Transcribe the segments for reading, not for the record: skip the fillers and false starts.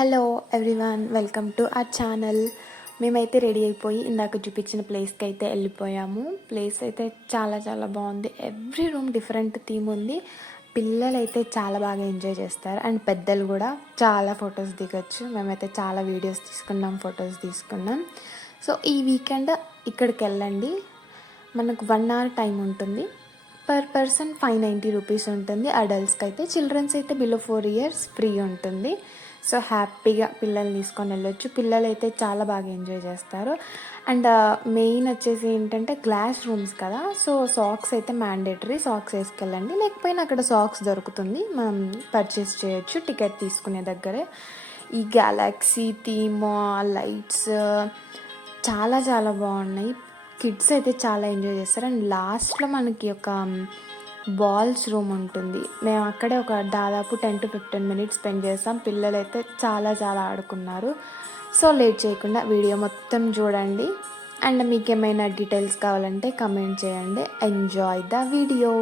Hello everyone, welcome to our channel. మేమైతే ready అయిపోయి ఇందాక చూపించిన ప్లేస్కి అయితే వెళ్ళిపోయాము. ప్లేస్ అయితే చాలా చాలా బాగుంది. ఎవ్రీ రూమ్ డిఫరెంట్ థీమ్ ఉంది. పిల్లలు అయితే చాలా బాగా ఎంజాయ్ చేస్తారు అండ్ పెద్దలు కూడా చాలా ఫొటోస్ దిగొచ్చు. మేమైతే చాలా వీడియోస్ తీసుకున్నాం, ఫొటోస్ తీసుకున్నాం. సో ఈ వీకెండ్ ఇక్కడికి వెళ్ళండి. మనకు 1 hour టైం ఉంటుంది. పర్ పర్సన్ 590 రూపీస్ ఉంటుంది. అడల్ట్స్కి అయితే, చిల్డ్రన్స్ అయితే బిలో 4 years ఫ్రీ ఉంటుంది. సో హ్యాపీగా పిల్లల్ని తీసుకొని వెళ్ళొచ్చు. పిల్లలు అయితే చాలా బాగా ఎంజాయ్ చేస్తారు. అండ్ మెయిన్ వచ్చేసి ఏంటంటే గ్లాస్ రూమ్స్ కదా, సో సాక్స్ అయితే మ్యాండేటరీ. సాక్స్ వేసుకెళ్ళండి, లేకపోయినా అక్కడ సాక్స్ దొరుకుతుంది, మనం పర్చేస్ చేయొచ్చు టికెట్ తీసుకునే దగ్గరే. ఈ గ్యాలక్సీ థీమ్ లైట్స్ చాలా చాలా బాగున్నాయి. కిడ్స్ అయితే చాలా ఎంజాయ్ చేస్తారు. అండ్ లాస్ట్లో మనకి ఒక బాల్స్ రూమ్ ఉంటుంది. మేము అక్కడే ఒక దాదాపు 10 to 15 minutes స్పెండ్ చేస్తాం. పిల్లలు అయితే చాలా చాలా ఆడుకున్నారు. సో లేట్ చేయకుండా వీడియో మొత్తం చూడండి. అండ్ మీకు ఏమైనా డీటెయిల్స్ కావాలంటే కమెంట్ చేయండి. Enjoy the video.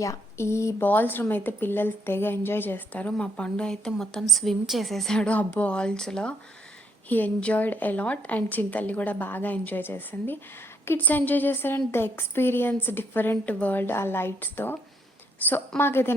యా, ఈ బాల్స్ రూమ్ అయితే పిల్లలు తెగ ఎంజాయ్ చేస్తారు. మా పండు అయితే మొత్తం స్విమ్ చేసేసాడు ఆ బాల్స్లో. హీ ఎంజాయ్డ్ అలాట్ అండ్ చింతల్లి కూడా బాగా ఎంజాయ్ చేసింది. కిడ్స్ ఎంజాయ్ చేస్తారంటే ద ఎక్స్పీరియన్స్ డిఫరెంట్ వరల్డ్ ఆ లైట్స్తో. సో మాకైతే